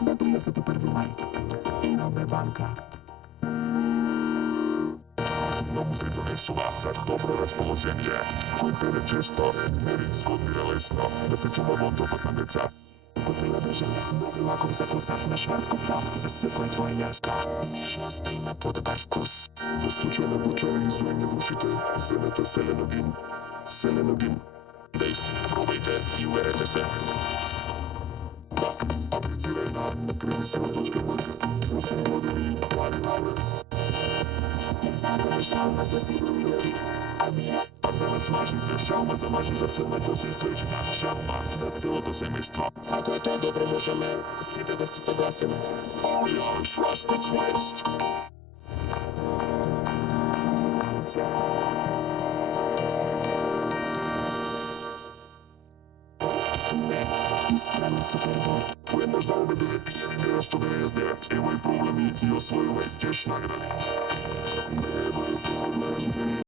До 31 мај. Имаме банка. Многу ти донесува за добро расположение, кој пере често, мери згодни е лесно, да се чува вондовот на деца. Купила државе, нови лаков за косав на шведско плав, за секој твој јаска. Нежност има подобар вкус. Во случај на бучари и зуење во ушите, земете селеногин. Селеногин. Дејс, пробајте и уверете се. Да, аплицирај на кредисева.бг. 8 години, пари навред. Задаме шалма за сигурни луѓе. А вие? А за нас мажите, шалма за мажи за селна коси и свечина. Шалма за целото семејство. Ако е тоа добро, можеме сите да се согласиме. Orion Trust the Twist. Не, искрено супербол. Поеднаш да обедене 1999. Ево и проблеми и освојувај кеш награди. Не е проблем.